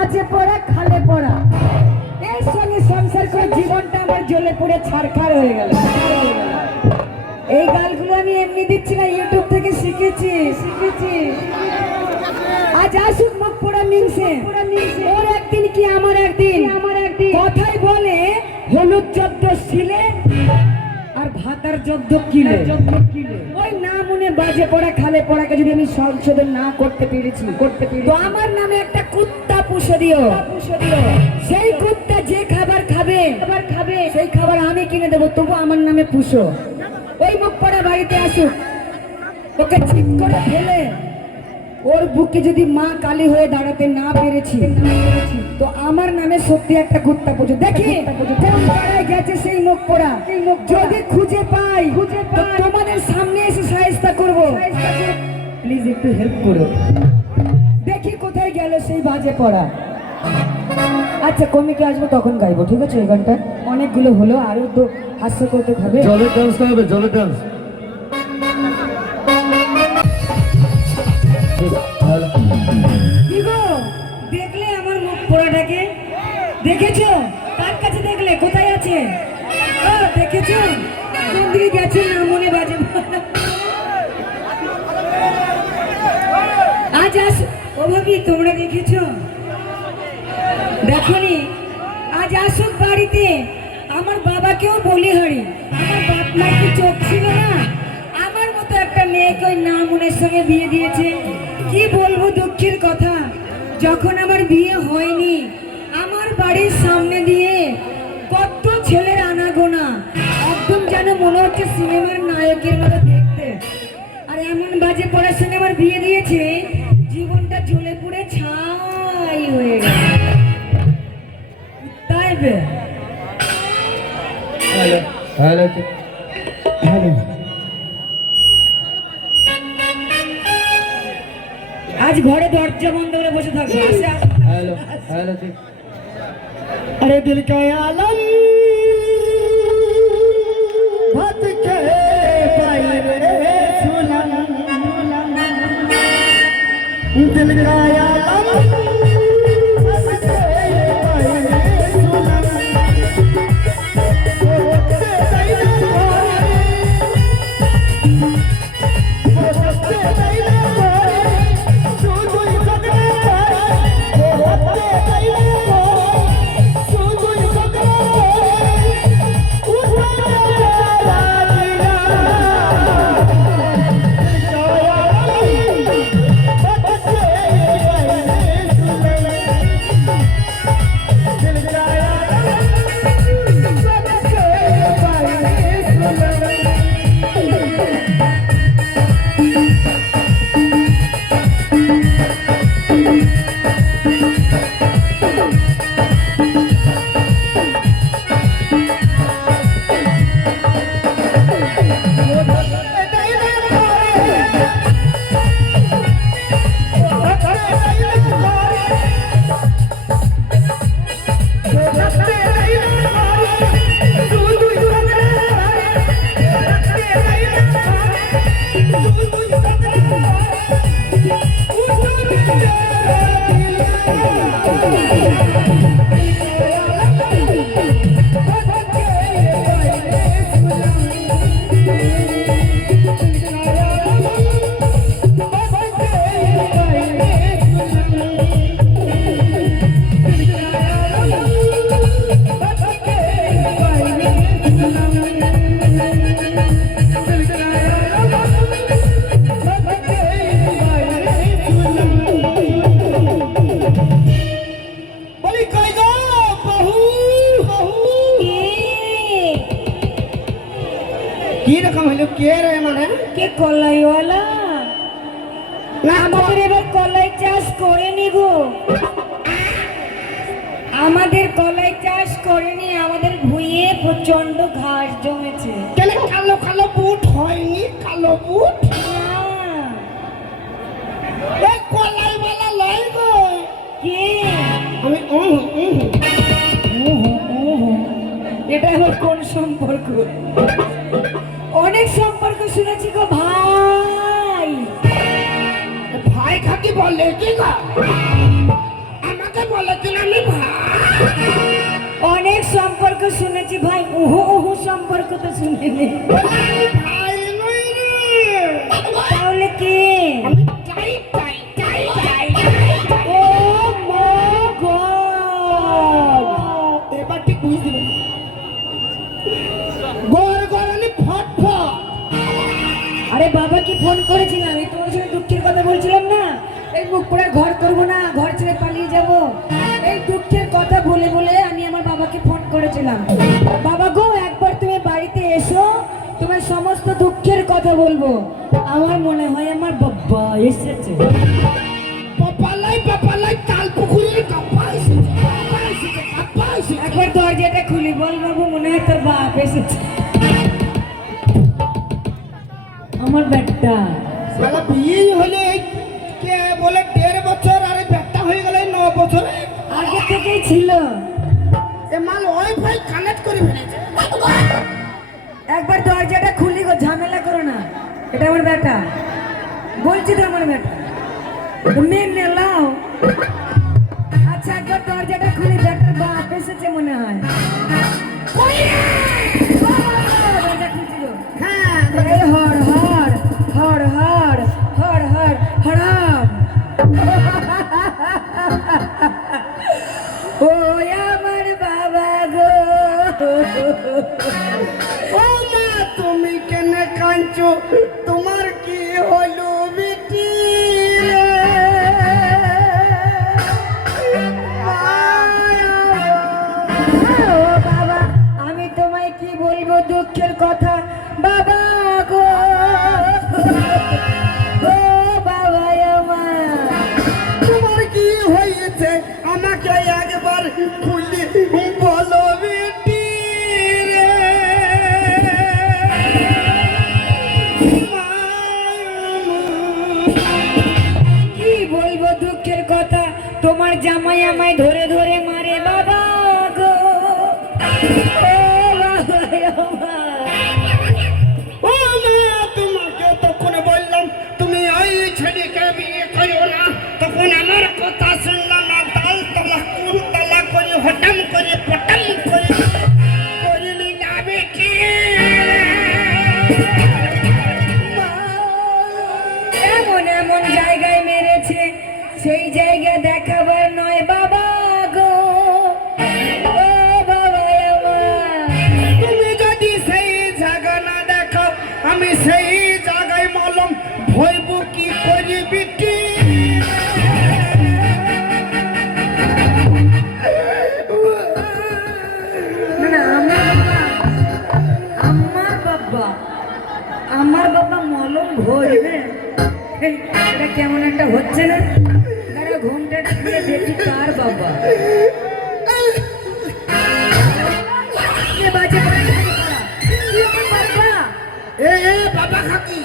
বাজে পড়া খালে পড়া, এর সঙ্গে সংসার করে জীবনটা আমার জ্বলে পড়ে ছারখার হয়ে গেল। এই গালগুলো আমি এমনি দিচ্ছি না, ইউটিউব থেকে শিখেছি। আজ আসুক মুখ পোড়া মিনসে, ওর একদিন কি আমার একদিন। কথাই বলে হলুদ জব্দ শিলে আর ভাতার জব্দ কিলে। ওই না মনে বাজে পড়া খালে পড়াকে যদি আমি সংশোধন না করতে পেরেছি তো আমার নামে একটা কুত্তা পুষে দিও। সেই কুত্তা যে খাবার খাবে সেই খাবার আমি কিনে দেবো, তবু আমার নামে পুষো। ওই মুখ পড়া বাড়িতে আসুক, ওকে ঠিক করে ফেলে ওর বুকে যদি মা কালী হয়ে দাঁড়াতে না পেরেছি তো আমার নামে সত্যি একটা কুত্তা পুজো। দেখি কোন পাড়ায় গেছে সেই মুখ পড়া, যদি খুঁজে পাই তো তোমাদের সামনে এসে সাহায্য করবো। প্লিজ একটু হেল্প করো, দেখি কোথায় গেল সেই বাজে পড়া। আচ্ছা কমিকে আসবো তখন গাইবো, ঠিক আছে? এই গানটা অনেকগুলো হলো, আরো তো হাস্য করতে হবে। জলের ডান্স হবে, জলের ডান্স। দেখলে আমার মুখ পোড়াটাকে? দেখেছো? কার কাছে দেখলে? কোথায় আছে? দেখেছো কোন দিকে গেছে? না মনে বাজে। আজ আস ও ভাবি, তোমরা দেখেছো? দেখনি? আজ আসুক বাড়িতে, আমার বাবাকেও বলি হারি। আমার বাপ মার কি চোখ ছিল না? আমার মতো একটা মেয়েকে ওই না মনের সঙ্গে বিয়ে দিয়েছে। কি বলবো দুঃখের কথা, যখন আমার বিয়ে হয়নি আমার বাড়ির সামনে দিয়ে কত ছেলের আনাগোনা, একদম যেন মনে হচ্ছে সিনেমার নায়কের মতো দেখতে। আর এমন বাজে পড়ার সঙ্গে আমার বিয়ে দিয়েছে, জীবনটা জ্বলে পুড়ে ছাই হয়ে গেছে। তাই বে হ্যালো হ্যালো হ্যালো, আজ ঘরে দরজা বন্ধ করে বসে থাকবো। Hello hello. अरे दिल का आलम भात के पाई रे सुलम, दिल का आलम भात के पाई रे सुलम, होते नहीं होते नहीं सुई सकने होते नहीं। কি রকম হলো? কে রে? মানে কে? কলাইওয়ালা না? আমাদের এবার কলাই চাষ করে নিব। আমাদের কলাই চাষ করেনি, আমাদের ভুঁইয়ে প্রচন্ড ঘাস জমেছে। কেন কালো কালো বুট হয়নি? কালো বুট এই কলাইওয়ালা লয় গো। কে? আমি এটা আমার কোন সম্পর্ক? অনেক সম্পর্ক শুনেছি গো ভাই। ভাই খাকি বলে কি গো? আমাকে বলেছিল আমি ভাই। অনেক সম্পর্ক শুনেছি ভাই, ওহো ওহো সম্পর্ক তো শুনিনি। ভাই নই রে, তাহলে কি? আমি চাই চাই চাই চাই চাই। ও মা গড! এবার ঠিক বুঝতে পারছি। গড় গড়ানি ফট ফট। আরে বাবা কি ফোন করেছিলাম, এই তোমার সঙ্গে দুঃখের কথা বলছিলাম না, এই মুখ পড়ে ঘর করবো না, ঘর ছেড়ে পালিয়ে যাব, এই দুঃখের কথা বলে বলে আমি আমার বাবাকে ফোন করেছিলাম। বাবা গো, একবার তুমি বাড়িতে এসো, তোমার সমস্ত দুঃখের কথা বলবো। আমার মনে হয় আমার বাবা এসেছে। পাপালাই তাল পুকুরের কাপা এসেছে, কাপা এসেছে, কাপা এসেছে। একবার দরজাটা খুলি, বল বাবু মনে হয় তোর বাপ এসেছে। আমার ব্যাটটা শালা বিয়ে হলে কে বলে 1.5 বছর, আরে ব্যাটা হয়ে গেল 9 বছরে। আগে থেকেই ছিল। এ মাল ওয়াইফাই কানেক্ট করে ফেলেছে। একবার দরজাটা খুলি গো, ঝামেলা করো না, এটা আমার বেটা, বলছি তো আমার বেটা, মেনে লাও। আচ্ছা একবার দরজাটা খুলি, বেটার বাপ এসেছে মনে হয়। ও, দরজা খুলছি গো। হ্যাঁ, এই হর হর হর হর হর হর হরাম। ও আমার বাবা গো, ও মা তুমি কেন কাঁদছো? তোমার কি হলো বেটি? ও বাবা, আমি তোমায় কি বলবো দুঃখের কথা, বাবা গো, ও বাবা আমার। তোমার কি হয়েছে আমাকে একবার খুলে বলো বেটি রে। কি বলবো দুঃখের কথা, তোমার জামাই আমায় ধরে ধরে মারে বাবা গো, ও বাবা আমার। ও মা তোমাকে তখন বললাম তুমি ওই ছেলেকে বিয়ে করো না, তখন আমার কথা শুনলাম না, তাল তলা কোন তলা করে হঠাম করে পটাম করে করলি না বেটি। এমন এমন জায়গায় মেরেছে, সেই জায়গা দেখাবার নয় বাবা গো, ও বাবা আমার। তুমি যদি সেই জায়গা না দেখো, আমি সেই জায়গায় মলম ভইব কি করি বেটি। না না, আমার বাবা মলম ভরবে, এটা কেমন একটা হচ্ছে না। তারা ঘুমটা দিয়ে দেখি কার বাবা। কে বাজে বাজে করা? কি আমার বাবা? এ বাবা খাকি,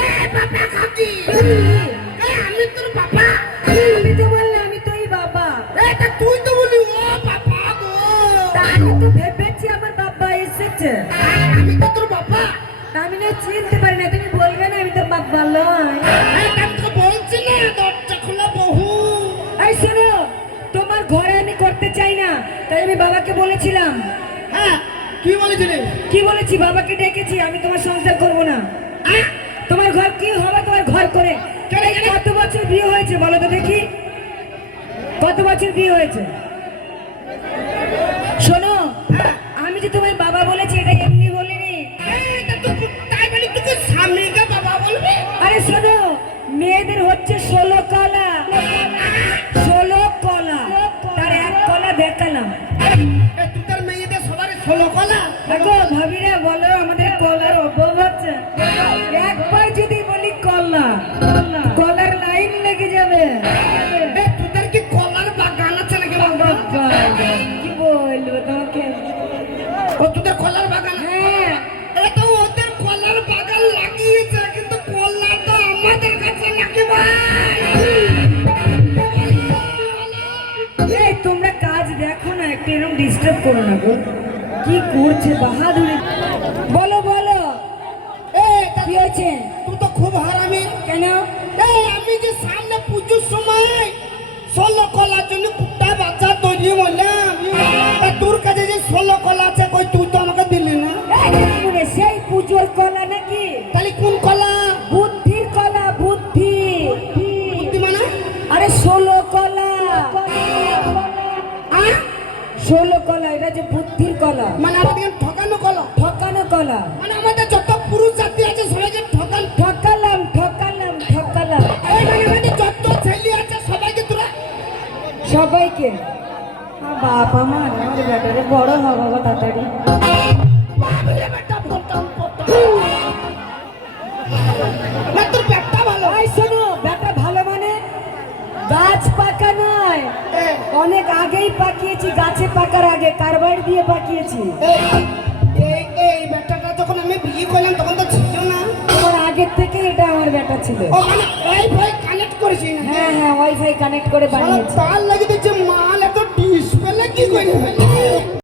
এ বাবা খাকি, এ আমি তোর বাবা। তুমি তো বললে আমি তোই বাবা। এটা তুই তো বলি ও বাবা গো। তা আমি তো ভেবেছি আমার বাবা এসেছে। আমি তো তোর বাবা। আমি না চিনতে পারি না, তুমি বলবে না আমি তো বাবা নয়। এটা তো বলছি না, দরজা খোলা বহু। এই শোনো, তোমার ঘরে আমি করতে চাই না, তাই আমি বাবাকে বলেছিলাম। হ্যাঁ, কি বলেছিলি? কি বলেছি? বাবাকে ডেকেছি, আমি তোমার সংসার করব না। হ্যাঁ, তোমার ঘর কি হবে তোমার ঘর করে? কেন, কেন? কত বছর বিয়ে হয়েছে বলো তো দেখি, কত বছর বিয়ে হয়েছে? শোনো, আমি যে তোমার বাবা বলেছি এটা এমনি বলিনি। এটা তো তাই বলি তুই স্বামীকে বাবা বলবি? আরে শোনো, মেয়েদের হচ্ছে 16 কলা, 16 কলা, তার এক কলা দেখালাম। এ তুই তার মেয়েদের সবার 16 কলা। দেখো ভাবিরা বলো আমাদের কলার অভাব হচ্ছে, একবার যদি বলি কলা, কলার লাইন লেগে যাবে। এ তোদের কি কলার বাগান আছে নাকি বাবা? বাবা, কি বলবো তোমাকে? ও তোদের কলার বাগান? হ্যাঁ, এটা তো ওদের কলার বাগান লাগিয়েছে, কিন্তু কলা তো আমাদের কাছে নাকি ভাই। এই তোমরা কাজ দেখো না, একটু এরকম ডিস্টার্ব করো না গো। কি করছে বাহাদুরি? বলো বলো, এ কি হয়েছে? তুই তো খুব হারামি। কেন? এই আমি যে সামনে পুজোর সময় ষোলো কলার জন্য কুত্তা বাচ্চা তৈরি হলাম। তা তোর কাছে যে 16 কলা আছে কই তুই তো আমাকে দিলি না। এই সেই পুজোর কলা নাকি? তাহলে কোন কলা? বুদ্ধির কলা, বুদ্ধি। বুদ্ধি মানে? আরে 16 কলা। আহ? 16 কলা, এটা যে বুদ্ধির কলা, মানে আমাদের ঠকানো কলা। ঠকানো কলা। মানে আমাদের যত পুরুষ জাতি আছে সবাইকে ঠকান। ঠকালাম ঠকালাম ঠকালাম এই মানে আমাদের যত ছেলে আছে সবাইকে তোরা সবাইকে। বাপ আমার বেটারে বড় হবে বাবা তাড়াতাড়ি। বাবরে বেটা পটাম পটাম। না তোর পেটটা ভালো। এই শোনো, বেটা ভালো মানে গাছ পাকা নয়, এ, অনেক আগেই পাকিয়েছি, গাছে পাকার আগে কারবার দিয়ে পাকিয়েছি। এই বেটাটা যখন আমি বিয়ে করলাম তখন তো ছিল না। তোমার আগের থেকে এটা আমার বেটা ছিল। ও মানে ওয়াইফাই কানেক্ট করেছি না। হ্যাঁ হ্যাঁ, ওয়াইফাই কানেক্ট করে বানিয়েছি। তার লাগে দেখছি মাল এত ডিসপ্লে কি করে হয়?